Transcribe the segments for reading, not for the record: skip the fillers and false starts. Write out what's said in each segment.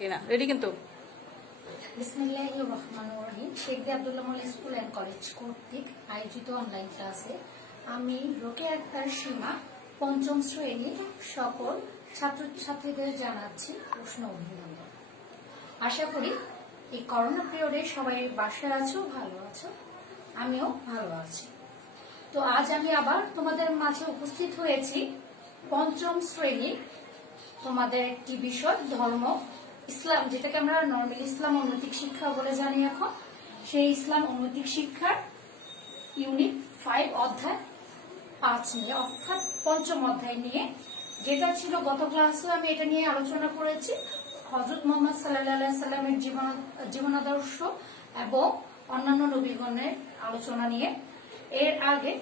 Ready কিন্তু বিসমিল্লাহির রহমানির রহিম। শেখ আব্দুল্লাহ মল স্কুল অ্যান্ড কলেজ কর্তৃক আয়োজিত অনলাইন ক্লাসে আমি রোকেয়া আক্তার সীমা পঞ্চম শ্রেণীর সকল ছাত্রছাত্রীদের জানাচ্ছি উষ্ণ অভিনন্দন। আশা করি এই করোনা পিরিয়ডে সবাই বাসায় আছো, ভালো আছো, আমিও ভালো আছি। তো আজ আমি আবার তোমাদের মাঝে উপস্থিত হয়েছি পঞ্চম শ্রেণীর তোমাদের একটি বিষয় ধর্ম ইসলাম, যেটাকে আমরা নর্মাল ইসলাম অনৈতিক শিক্ষা বলে জানি এখন, সেই ইসলাম অনৈতিক শিক্ষার ইউনিট 5 অধ্যায় 5 নিয়ে, অর্থাৎ পঞ্চম অধ্যায় নিয়ে, যেটা ছিল গত ক্লাসে আমি এটা নিয়ে আলোচনা করেছি হযরত মুহাম্মদ সাল্লাল্লাহু আলাইহি সাল্লামের জীবনাদর্শ এবং অন্যান্য নবীগণের আলোচনা নিয়ে। এর আগে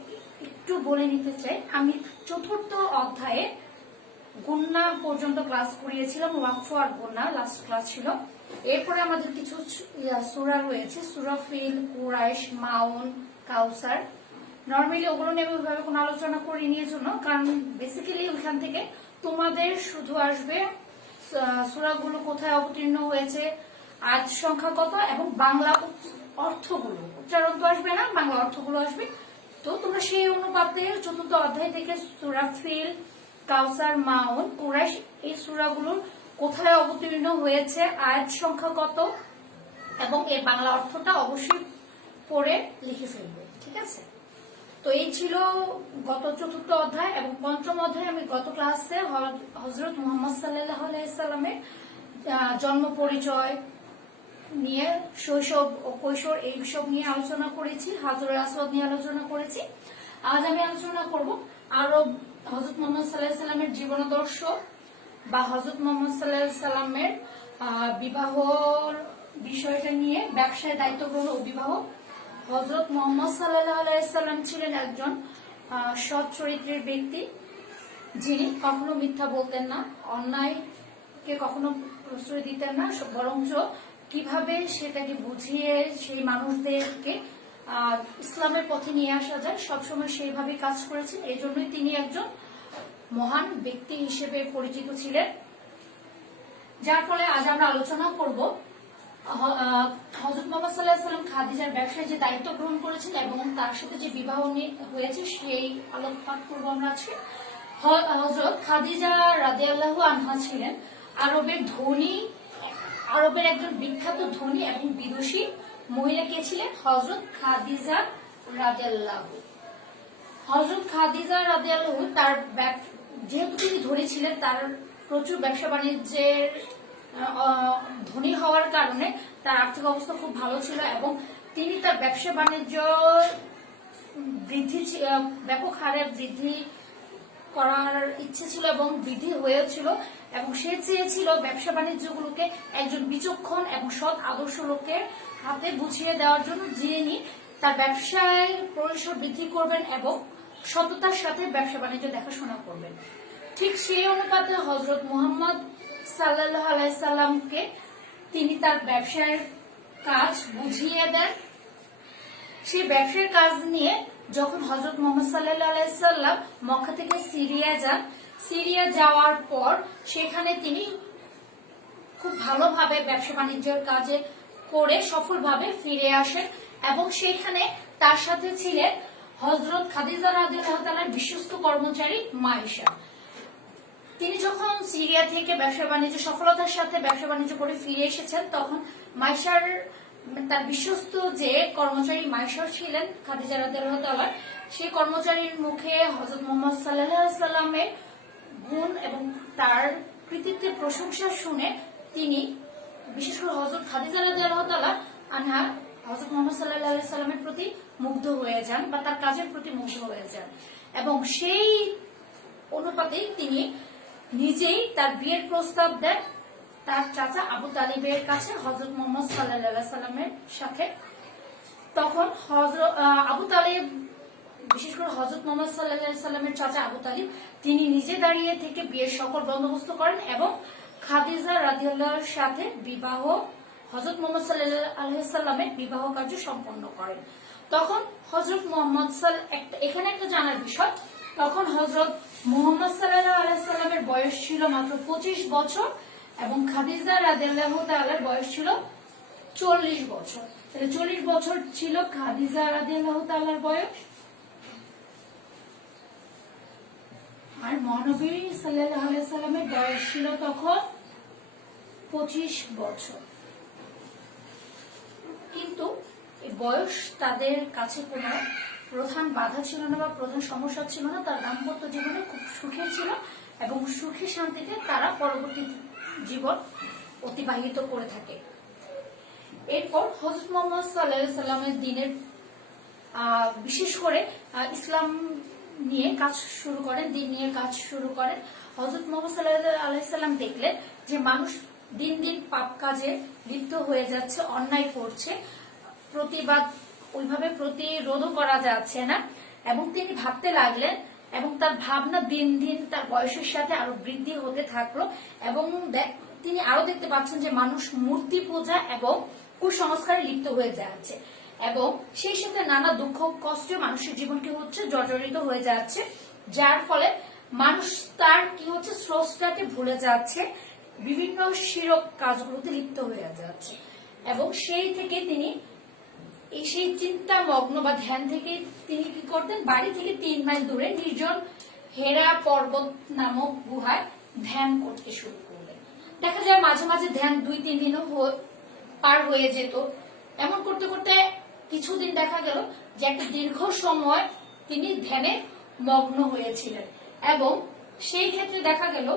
একটু বলে নিতে চাই, আমি চতুর্থ অধ্যায়ে গুন্না পর্যন্ত ক্লাস করিয়েছিলাম, ওয়াকফ আর গুন্না লাস্ট ক্লাস ছিল। এরপরে আমাদের কিছু সূরা রয়েছে, সূরা ফিল, কুরাইশ, মাউন, কাউসার। নর্মালি ওগুলো নিয়ে ওইভাবে কোনো আলোচনা করিনি জন্য, কারণ বেসিক্যালি ওইখান থেকে তোমাদের শুধু আসবে সূরাগুলো কোথায় অবতীর্ণ হয়েছে, আয়াত সংখ্যা কত, এবং বাংলা অর্থগুলো। উচ্চারণ তো আসবে না, বাংলা অর্থগুলো আসবে। তো তোমরা সেই অনুপাতে চতুর্থ অধ্যায় থেকে সূরা ফিল, কাউসার, মাউন, কুরাইশ এই সূরাগুলোর কোথায় অবতীর্ণ হয়েছে, আয়াত সংখ্যা কত, এবং এর বাংলা অর্থটা অবশ্যই পড়ে লিখে ফেলবে, ঠিক আছে? তো এই ছিল গত চতুর্থ অধ্যায়। এবং পঞ্চম অধ্যায়ে আমি গত ক্লাসে হযরত মুহাম্মদ সাল্লাল্লাহু আলাইহি সাল্লামের জন্ম পরিচয় নিয়ে, শৈশব ও কৈশোর এই সব নিয়ে আলোচনা করেছি, হাজরে আসওয়াদ নিয়ে আলোচনা করেছি। আজ আমি আলোচনা করব আরো হযরত মুহাম্মদ সাল্লাল্লাহু আলাইহি সাল্লামের জীবনাদর্শ বা হযরত মুহাম্মদ সাল্লাল্লাহু আলাইহি সাল্লামের বিবাহর বিষয়টা নিয়ে, ব্যবসায় দায়িত্ব গ্রহণ ও বিবাহ। হযরত মুহাম্মদ সাল্লাল্লাহু আলাইহি সাল্লাম ছিলেন একজন সৎ চরিত্রের ব্যক্তি, যিনি কখনো মিথ্যা বলতেন না, অন্যায়কে কখনো প্রশ্রয় দিতেন না, বরঞ্চ কিভাবে সেটাকে বুঝিয়ে সেই মানুষদেরকে ইসলামের পথে নিয়ে আসা যায় সবসময় সেইভাবে কাজ করেছেন। এই জন্যই তিনি একজন মহান ব্যক্তি হিসেবে পরিচিত ছিলেন, যার ফলে আজ আমরা আলোচনা করব হযরত মুহাম্মদ সাল্লাল্লাহু আলাইহি সাল্লাম খাদিজার ব্যবসায় যে দায়িত্ব গ্রহণ করেছেন এবং তার সাথে যে বিবাহ হয়েছে সেই আলোকপাত করব আমরা আজকে। হযরত খাদিজা রাদিয়াল্লাহু আনহা ছিলেন আরবের একজন বিখ্যাত ধনী এবং বিদুষী মহিলা। কে ছিলেন? হযরত খাদিজা রাদিয়াল্লাহু। হযরত খাদিজা রাদিয়াল্লাহু তার যেহেতু তিনি ধনী ছিলেন, তার প্রচুর ব্যবসা বাণিজ্যের ধনী হওয়ার কারণে তার আর্থিক অবস্থা খুব ভালো ছিল এবং তিনি তার ব্যবসা বাণিজ্য ব্যাপক হারে বৃদ্ধি করার ইচ্ছে ছিল এবং বৃদ্ধি হয়েছিল, এবং সে চেয়েছিল ব্যবসা বাণিজ্যগুলোকে একজন বিচক্ষণ এবং সৎ আদর্শ লোকের হাতে বুঝিয়ে দেওয়ার জন্য, যিনি তার ব্যবসায় পরিসর বৃদ্ধি করবেন এবং সততার সাথে ব্যবসা বাণিজ্য দেখাশোনা করবেন। ঠিক সেই অনুপাতে হযরত মুহাম্মদ সাল্লাল্লাহু আলাইহি সাল্লামকে তিনি তার ব্যবসার কাজ বুঝিয়ে দেন। সেই ব্যবসার কাজ নিয়ে যখন হযরত মুহাম্মদ সাল্লাল্লাহু আলাইহি সাল্লাম মক্কা থেকে সিরিয়া যান, সিরিয়া যাওয়ার পর সেখানে তিনি খুব ভালোভাবে ব্যবসা বাণিজ্যের কাজে করে সফলভাবে ফিরে আসেন, এবং সেখানে তার সাথে ছিলেন হযরত খাদিজা রাদিয়াল্লাহু তাআলার বিশ্বস্ত কর্মচারী মাইশা। তিনি যখন সিরিয়া থেকে ব্যবসা বাণিজ্য সফলতার সাথে ব্যবসা বাণিজ্য করে ফিরে এসেছেন, তখন মাইশার তার বিশ্বস্ত যে কর্মচারী মাইশা ছিলেন খাদিজা রাদিয়াল্লাহু তাআলা, সেই কর্মচারীর মুখে হযরত মুহাম্মদ সাল্লাল্লাহু আলাইহি সাল্লামের গুণ এবং তার কৃতিত্বের প্রশংসা শুনে তিনি, বিশেষ করে হযরত খাদিজা রাদিয়াল্লাহু তাআলা আনহা, হযরত মুহাম্মদ সাল্লাল্লাহু আলাইহি সাল্লামের প্রতি মুগ্ধ হয়ে যান বা তার কাজের প্রতি মুগ্ধ হয়ে যান, এবং সেই অনুপাতেই তিনি নিজেই তার বিয়ের প্রস্তাব দেন তার চাচা আবু তালিবের কাছে হযরত মুহাম্মদ সাল্লাল্লাহু আলাইহি সাল্লামের সাথে। তখন আবু তালিব, বিশেষ করে হযরত মুহাম্মদ সাল্লাল্লাহু আলাইহি সাল্লামের চাচা আবু তালিব, তিনি নিজে দাঁড়িয়ে থেকে বিয়ের সকল বন্দোবস্ত করেন এবং খাদিজা রাদিয়াল্লাহুর সাথে হযরত মুহাম্মদ সাল্লাল্লাহু আলাইহি সাল্লামের বিবাহ কার্য সম্পন্ন করেন। তখন হযরত মুহাম্মদ এখানে একটা জানার বিষয়, তখন হযরত মুহাম্মদ সাল্লাল্লাহু আলাইহি সাল্লামের বয়স ছিল মাত্র 25 বছর এবং খাদিজা রাদিয়াল্লাহু তাআলার বয়স ছিল 40 বছর। তাহলে 40 বছর ছিল খাদিজা রাদিয়াল্লাহু তাআলার বয়স, আর মহানবী সাল্লাল্লাহু আলাইহি সাল্লামের বয়স ছিল তখন 25 বছর। কিন্তু এই বয়স তাদের কাছে কোনো প্রধান বাধা ছিল না বা প্রধান সমস্যা ছিল না। তার দাম্পত্য জীবনে খুব সুখের ছিল এবং সুখী শান্তিতে তারা পরবর্তী জীবন অতিবাহিত করে থাকে। এরপর হযরত মুহাম্মদ সাল্লাল্লাহু আলাইহি সাল্লামের দিনের বিশেষ করে ইসলাম নিয়ে কাজ শুরু করেন, দিন নিয়ে কাজ শুরু করেন। হযরত মুহাম্মদ সাল্লাল্লাহু আলাইহি সাল্লাম দেখলেন যে মানুষ দিন দিন পাপ কাজে লিপ্ত হয়ে যাচ্ছে, অন্যায় করছে, প্রতিবাদ ওইভাবে প্রতিরোধও করা যাচ্ছে না, এবং তিনি ভাবতে লাগলেন এবং তার ভাবনা দিন দিন তার বয়সের সাথে আরো বৃদ্ধি হতে থাকলো। এবং তিনি আরো দেখতে পাচ্ছেন যে মানুষ মূর্তি পূজা এবং কুসংস্কারে লিপ্ত হয়ে যাচ্ছে, এবং সেই সাথে নানা দুঃখ কষ্ট মানুষের জীবন কি হচ্ছে জর্জরিত হয়ে যাচ্ছে, যার ফলে মানুষ তার কি হচ্ছে স্রষ্টাকে ভুলে যাচ্ছে, বিভিন্ন শিরক কাজগুলোতে লিপ্ত হয়ে যাচ্ছে। এবং সেই থেকে তিনি সেই চিন্তা মগ্ন বা ধ্যান থেকে তিনি কি করতেন, বাড়ি থেকে 3 মাইল দূরে নির্জন হেরা পর্বত নামক গুহায় ধ্যান করতে শুরু করলেন। দেখা যায় মাঝে মাঝে ধ্যান 2-3 দিনও পার হয়ে যেত। এমন করতে করতে কিছুদিন দেখা গেল যে একটা দীর্ঘ সময় তিনি ধ্যানে মগ্ন হয়েছিলেন, এবং সেই ক্ষেত্রে দেখা গেল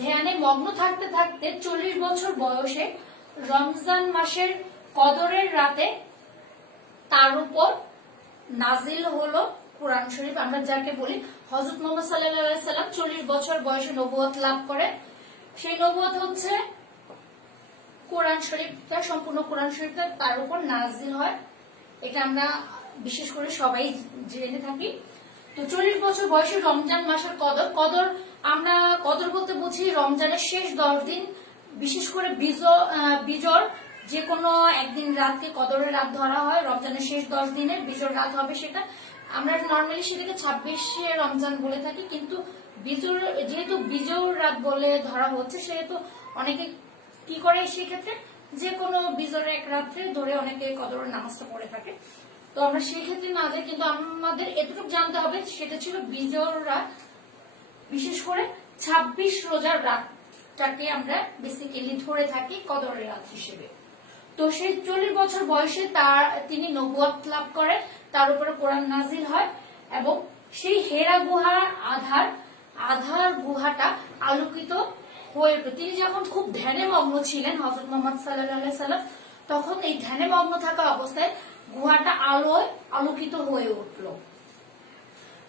ধ্যানে মগ্ন থাকতে থাকতে 40 বছর বয়সে রমজান মাসের কদরের রাতে তার উপর নাজিল হলো কোরআন শরীফ। আমরা যাকে বলি হযরত মুহাম্মদ সাল্লাল্লাহু আলাইহি সাল্লাম 40 বছর বয়সে নবুয়ত লাভ করেন। সেই নবুয়ত হচ্ছে কোরআন শরীফটা, সম্পূর্ণ কোরআন শরীফটা তার উপর নাজিল হয়। এটা আমরা বিশেষ করে সবাই জেনে থাকি। তো 40 বছর বয়সে রমজান মাসের কদর আমরা কদর বলতে বুঝি রমজানের শেষ 10 দিন, বিশেষ করে বিজর যে কোনো একদিন রাতকে কদরের রাত ধরা হয়। রমজানের শেষ 10 দিনের বিজর রাত হবে, সেটা আমরা নর্মালি সেটাকে 26শে রমজান বলে থাকি, কিন্তু বিজর যেহেতু বিজর রাত বলে ধরা হচ্ছে সেহেতু অনেকে কি করে সেক্ষেত্রে যে কোনো বিজরের এক রাত্রে ধরে অনেকে কদরের নামাজটা পড়ে থাকে। তো আমরা সেই ক্ষেত্রে না যাই, কিন্তু আমাদের এতটুকু জানতে হবে সেটা ছিল বিজর রাত, বিশেষ করে 26 রোজার রাতটাকে আমরা বেসিক্যালি ধরে থাকি কদরের রাত হিসেবে। তো সেই 40 বছর বয়সে তিনি নবুয়ত লাভ করেন, তার উপরে কোরআন নাজিল হয়, এবং সেই হেরা গুহার আধার গুহাটা আলোকিত হয়ে উঠল। তিনি যখন খুব ধ্যানে মগ্ন ছিলেন হযরত মুহাম্মদ সাল্লাল্লাহু আলাইহি সাল্লাম, তখন এই ধ্যানে মগ্ন থাকা অবস্থায় গুহাটা আলোয় আলোকিত হয়ে উঠল।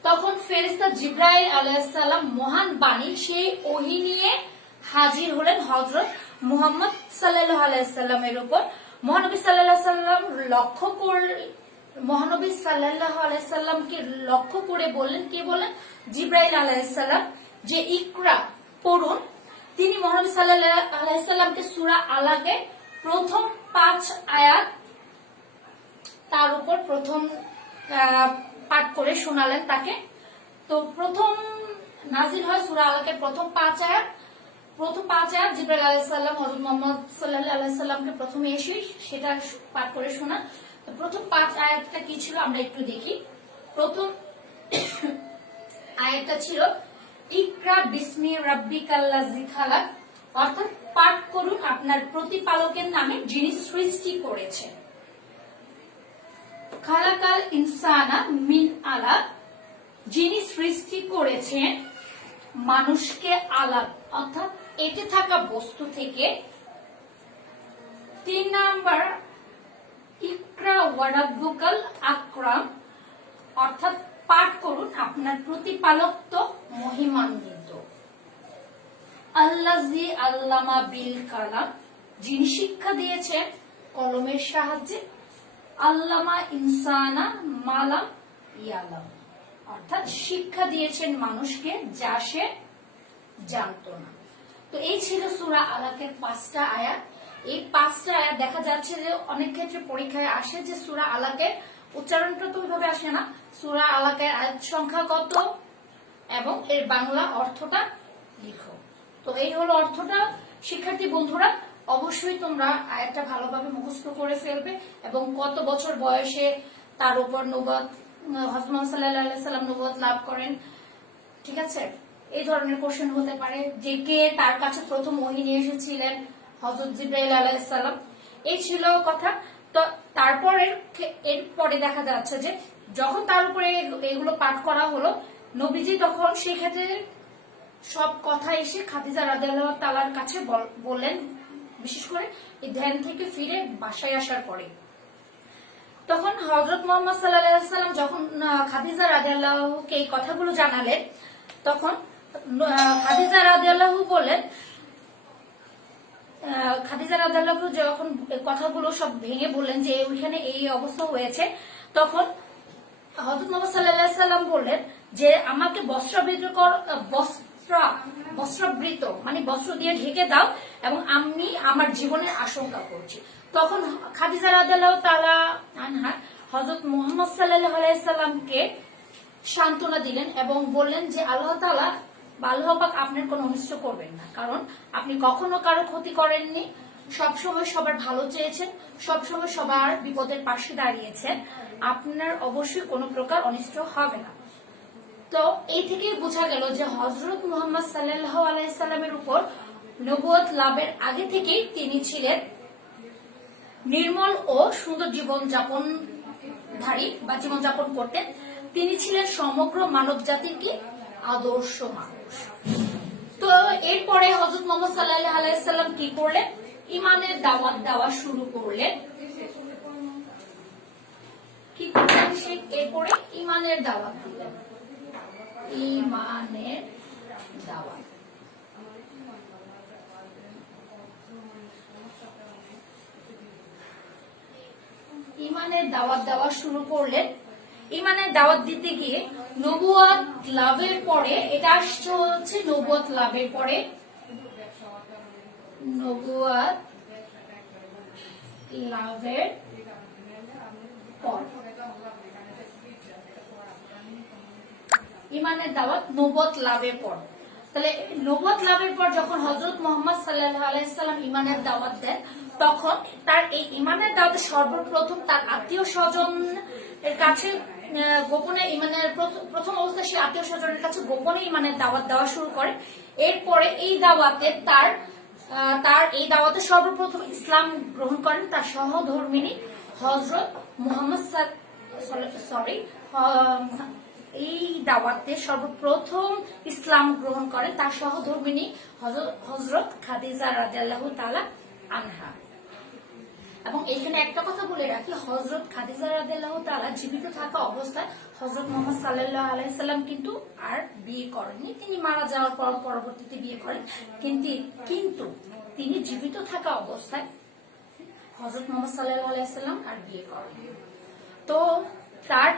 তখন ফেরেশতা জিবরাইল আলাইহিস সালাম মহান বাণী সেই ওহী নিয়ে হাজির হলেন হযরত মুহাম্মদ সাল্লাল্লাহু আলাইহি সাল্লামের উপর। মহানবী সাল্লাল্লাহু আলাইহি সাল্লাম মহানবী সাল্লাল্লাহু আলাইহি সাল্লামকে লক্ষ্য করে বললেন, কে বলেন? জিবরাইল আলাইহিস সালাম, যে ইকরা পড়ুন। তিনি মহানবী সাল্লাল্লাহু আলাইহি সাল্লামকে সূরা আলাকে প্রথম 5 আয়াত তার উপর প্রথম পাঠ করে শোনালেন তাকে। তো প্রথম নাজিল হয় সূরা আলাকের প্রথম 5 আয়াত। জিবরাইল আলাইহিস সালাম হযরত মুহাম্মদ সাল্লাল্লাহু আলাইহি সাল্লামকে প্রথমে এসে সেটা পাঠ করে শোনা। তো প্রথম 5 আয়াতটা কি ছিল আমরা একটু দেখি। প্রথম আয়াতটা ছিল ইকরা বিসমি রাব্বিকাল্লাযী খালাক, অর্থাৎ পাঠ করুন আপনার প্রতিপালকের নামে যিনি সৃষ্টি করেছেন। খালাকাল ইনসানা মিন আলাক, যিনি সৃষ্টি করেছেন মানুষকে আলাক, অর্থাৎ এতে থাকা বস্তু থেকে। 3 নাম্বার ইকরা ওয়া রাব্বুকাল আকরাম, অর্থাৎ পাঠ করুন আপনার প্রতিপালক তো মহিমান্বিত। আল্লাযী আল্লামা বিল কালাম, যিনি শিক্ষা দিয়েছেন কলমের সাহায্যে। আল্লামা ইনসানা মালাম ইয়ালাম, অর্থাৎ শিক্ষা দিয়েছেন মানুষকে যা সে জানতো না। তো এই ছিল সূরা আলাকের 5টা আয়াত। এই 5টা আয়াত দেখা যাচ্ছে যে অনেক ক্ষেত্রে পরীক্ষায় আসে যে সূরা আলাকের উচ্চারণটা তো ওইভাবে আসে না, সূরা আলাকের আয়াত সংখ্যা কত এবং এর বাংলা অর্থটা লিখো। তো এই হলো অর্থটা। শিক্ষার্থী বন্ধুরা, অবশ্যই তোমরা আয়াতটা ভালোভাবে মুখস্থ করে ফেলবে এবং কত বছর বয়সে তার উপর নবুয়ত হযরত মুহাম্মদ সাল্লাল্লাহু আলাইহি সাল্লাম নবুয়ত লাভ করেন, ঠিক আছে? এই ধরনের কোশ্চেন হতে পারে যে কে তার কাছে প্রথম ওহী নিয়ে এসেছিলেন, হযরত জিবরাইল আলাইহিস সালাম। এই ছিল কথা। তো তারপরে এরপরে দেখা যাচ্ছে যে যখন তার উপরে এগুলো পাঠ করা হলো, নবীজি তখন সেই ক্ষেত্রে সব কথা এসে খাদিজা রাদিয়াল্লাহু তাআলার কাছে বললেন, বিশেষ করে এই ধ্যান থেকে ফিরে বাসায় আসার পরে। তখন হযরত মুহাম্মদ সাল্লাল্লাহু আলাইহি সাল্লাম যখন খাদিজা রাদিয়াল্লাহুকে এই কথাগুলো জানালেন, তখন খাদিজা রাদিয়াল্লাহু বললেন, খাদিজা রাদিয়াল্লাহু যখন কথাগুলো সব ভেঙে বললেন যে ওইখানে এই অবস্থা হয়েছে, তখন হযরত মুহাম্মদ সাল্লাল্লাহু আলাইহি সাল্লাম বললেন যে আমাকে বস্ত্রাবৃত মানে বস্ত্র দিয়ে ঢেকে দাও এবং আমি আমার জীবনের আশঙ্কা করছি। তখন খাদিজা রাদিয়াল্লাহু তাআলা আনহা হযরত মুহাম্মদ সাল্লাল্লাহু আলাইহি সাল্লামকে সান্ত্বনা দিলেন এবং বললেন যে আল্লাহ তাআলা আল্লাহ পাক আপনার কোনো অনিষ্ট করবেন না, কারণ আপনি কখনো কারো ক্ষতি করেননি, সবসময় সবার ভালো চেয়েছেন, সবসময় সবার বিপদের পাশে দাঁড়িয়েছেন, আপনার অবশ্যই কোনো প্রকার অনিষ্ট হবে না। তো এই থেকে বোঝা গেল যে হযরত মুহাম্মদ সাল্লাল্লাহু আলাইহি সাল্লামের উপর নবুয়ত লাভের আগে থেকেই তিনি ছিলেন নির্মল ও সুন্দর জীবনযাপনধারী বা জীবনযাপন করতেন। তিনি ছিলেন সমগ্র মানব জাতির কি আদর্শ মানুষ। তো এরপরে হযরত মুহাম্মদ সাল্লাল্লাহু আলাইহি সাল্লাম কি করলেন? ঈমানের দাওয়াত দেওয়া শুরু করলেন। কি করলেন? সে এরপরে ঈমানের দাওয়াত দিলেন, ঈমানের দাওয়াত। ঈমানের দাওয়াত দেওয়া শুরু করলেন। ঈমানের দাওয়াত দিতে গিয়ে নবুয়ত লাভের পরে, এটা আসছে হচ্ছে নবুয়ত লাভের পরে, নবুয়ত লাভের পর ঈমানের দাওয়াত নবুয়ত লাভের পর। তাহলে নবুয়ত লাভের পর যখন হযরত মুহাম্মদ সাল্লাল্লাহু আলাইহি সাল্লাম ঈমানের দাওয়াত দেন, তখন তার এই ঈমানের দাওয়াতে সর্বপ্রথম তার আত্মীয় স্বজনের কাছে গোপনে ঈমানের প্রথম অবস্থায় সে আত্মীয় স্বজনের কাছে গোপনে ঈমানের দাওয়াত দেওয়া শুরু করে। এরপরে এই দাওয়াতে তার এই দাওয়াতে সর্বপ্রথম ইসলাম গ্রহণ করেন তার সহধর্মিণী হযরত মুহাম্মদ এই দাওয়াতে সর্বপ্রথম ইসলাম গ্রহণ করেন তার সহধর্মিণী হযরত খাদিজা রাদিয়াল্লাহু তাআলা আনহা। এবং এখানে একটা কথা বলে রাখি, হযরত খাদিজা রাদিয়াল্লাহু তাআলা জীবিত থাকা অবস্থায় হযরত মুহাম্মদ সাল্লাল্লাহু আলাইহি সাল্লাম কিন্তু আর বিয়ে করেননি, তিনি মারা যাওয়ার পর পরবর্তীতে বিয়ে করেন। কিন্তু তিনি জীবিত থাকা অবস্থায় হযরত মুহাম্মদ সাল্লাল্লাহু আলাইহি সাল্লাম আর বিয়ে করেন। তো তার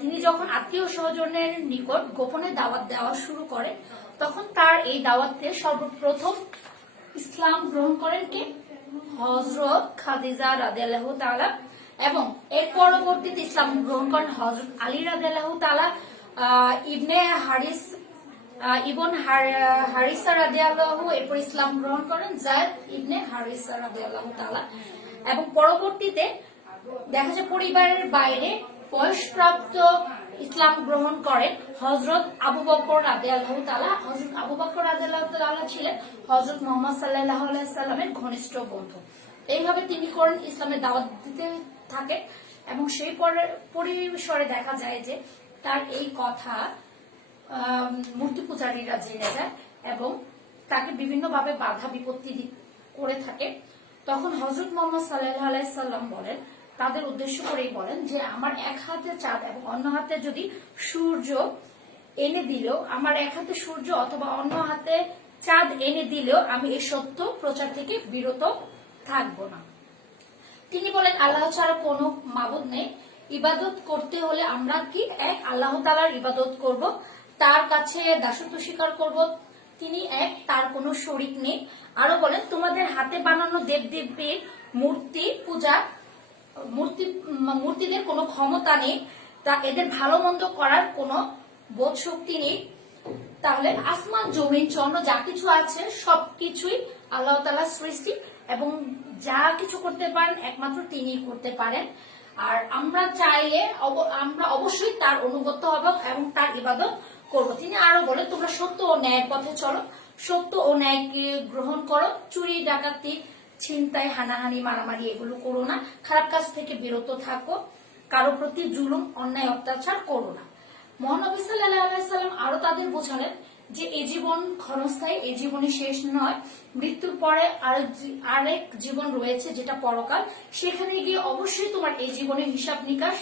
তিনি যখন আত্মীয় স্বজনের নিকট গোপনে দাওয়াত দেওয়া শুরু করেন, তখন তার এই দাওয়াতে সর্বপ্রথম ইসলাম গ্রহণ করেন কে? হযরত খাদিজা রাদিয়াল্লাহু তাআলা। এবং এর পরবর্তীতে ইসলাম গ্রহণ করেন হযরত আলী রাদিয়াল্লাহু তাআলা, ইবন হারিসা রাদিয়াল্লাহু, এরপর ইসলাম গ্রহণ করেন যায়েদ ইবনে হারিসা রাদিয়াল্লাহু তাআলা। এবং পরবর্তীতে দেখা যায় পরিবারের বাইরে বয়সপ্রাপ্ত ইসলাম গ্রহণ করেন হযরত আবু বকর রাদিয়াল্লাহু তাআলা। হযরত আবু বকর রাদিয়াল্লাহু তাআলা ছিলেন হযরত মুহাম্মদ সাল্লাল্লাহু আলাইহি সাল্লামের ঘনিষ্ঠ বন্ধু। এইভাবে তিনি করেন ইসলামের দাওয়াত দিতে থাকেন এবং সেই পরিসরে দেখা যায় যে তার এই কথা মূর্তি পূজারীরা জেনে যায় এবং তাকে বিভিন্নভাবে বাধা বিপত্তি করে থাকে। তখন হযরত মুহাম্মদ সাল্লাল্লাহু আলাইহি সাল্লাম বলেন, তাদের উদ্দেশ্য করেই বলেন যে আমার এক হাতে চাঁদ এবং অন্য হাতে যদি সূর্য এনে দিলেও, আমার এক হাতে সূর্য অথবা অন্য হাতে চাঁদ এনে দিলেও আমি এই সত্য প্রচার থেকে বিরত থাকবো না। তিনি বলেন আল্লাহ ছাড়া কোনো মাবুদ নেই, ইবাদত করতে হলে আমরা কি এক আল্লাহ তাআলার ইবাদত করব, তার কাছে দাসত্ব স্বীকার করব, তিনি এক, তার কোনো শরীক নেই। আরো বলেন তোমাদের হাতে বানানো দেবদেবীর মূর্তিদের কোনো ক্ষমতা নেই, তা এদের ভালো মন্দ করার কোনো বোধ শক্তি নেই। তাহলে আসমান জমিন চন্দ্র যা কিছু আছে সবকিছুই আল্লাহ তাআলার সৃষ্টি, এবং যা কিছু করতে পারেন একমাত্র তিনিই করতে পারেন। আর আমরা চাইলে আমরা অবশ্যই তার অনুগত হব এবং তার ইবাদত করব। তিনি আরো বলে, তোমরা সত্য ও ন্যায়ের পথে চলো, সত্য ও ন্যায়কে গ্রহণ করো, চুরি ডাকাতি ছিনতাই হানাহানি মারামারি এগুলো করো না, খারাপ কাজ থেকে বিরত থাকো, কারো প্রতি জুলুম অন্যায় অত্যাচার করো না। মহানবী সাল্লাল্লাহু আলাইহি সাল্লাম আরো তাদের বোঝালেন যে এই জীবন ক্ষণস্থায়ী, এই জীবনই শেষ নয়, মৃত্যুর পরে আরেক জীবন রয়েছে যেটা পরকাল, সেখানে গিয়ে অবশ্যই তোমার এই জীবনের হিসাব নিকাশ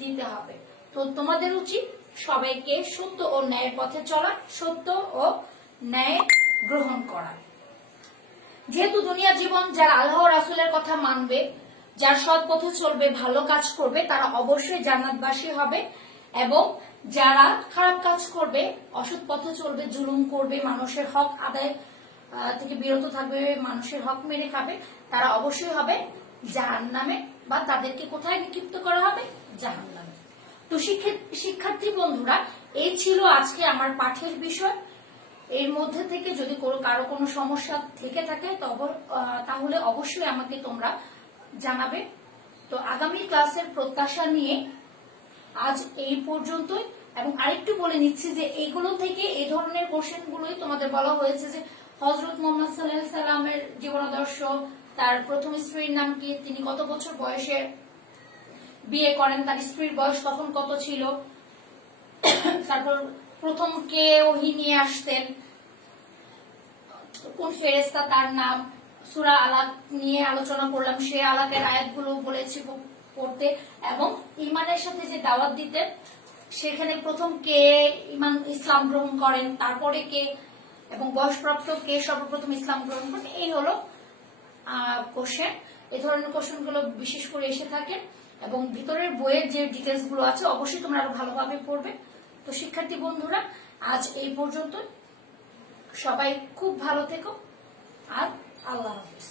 দিতে হবে। তো তোমাদের উচিত সবাইকে সত্য ও ন্যায়ের পথে চলা, সত্য ও ন্যায় গ্রহণ করা। যেহেতু দুনিয়া জীবন, যারা আল্লাহ রাসূলের কথা মানবে, যার সৎ পথে চলবে, ভালো কাজ করবে, তারা অবশ্যই জান্নাতবাসী হবে, এবং যারা খারাপ কাজ করবে, অসৎ পথে চলবে, জুলুম করবে, মানুষের হক আদায় থেকে বিরত থাকবে, মানুষের হক মেরে খাবে, তারা অবশ্যই হবে জাহান্নামে, বা তাদেরকে কোথায় নিক্ষিপ্ত করা হবে? জাহান্নামে। তো শিক্ষার্থী বন্ধুরা, এই ছিল আজকে আমার পাঠের বিষয়। এর মধ্যে থেকে যদি কারো কোনো সমস্যা থেকে থাকে তাহলে অবশ্যই আমাকে তোমরা জানাবে। তো আগামী ক্লাসের প্রত্যাশা নিয়ে আজ এই পর্যন্তই। এবং আরেকটু বলে নিচ্ছি যে এইগুলো থেকে, এই ধরনের কোশ্চেন গুলোই তোমাদের বলা হয়েছে যে হযরত মুহাম্মদ সাল্লাল্লাহু আলাইহি সাল্লামের জীবনাদর্শ, তার প্রথম স্ত্রীর নাম কি, তিনি কত বছর বয়সে বিয়ে করেন, তার স্ত্রীর বয়স তখন কত ছিল, তারপর প্রথম কে ওহী নিয়ে আসতেন, কোন ফেরেশতা তার নাম, সূরা আলাক নিয়ে আলোচনা করলাম, সে আলাকের আয়াতগুলো বলেছি পড়তে, এবং ঈমানের সাথে যে দাওয়াত দিতেন সেখানে প্রথম কে ইসলাম গ্রহণ করেন, তারপরে কে, এবং বয়সপ্রাপ্ত কে সর্বপ্রথম ইসলাম গ্রহণ করেন। এই হলো কোশ্চেন। এই ধরনের কোশ্চেন গুলো বিশেষ করে এসে থাকে, এবং ভিতরের বইয়ের যে ডিটেলস গুলো আছে অবশ্যই তোমরা আরো ভালোভাবে পড়বে। তো শিক্ষার্থী বন্ধুরা, আজ এই পর্যন্ত। সবাই খুব ভালো থেকো, আর আল্লাহ হাফেজ।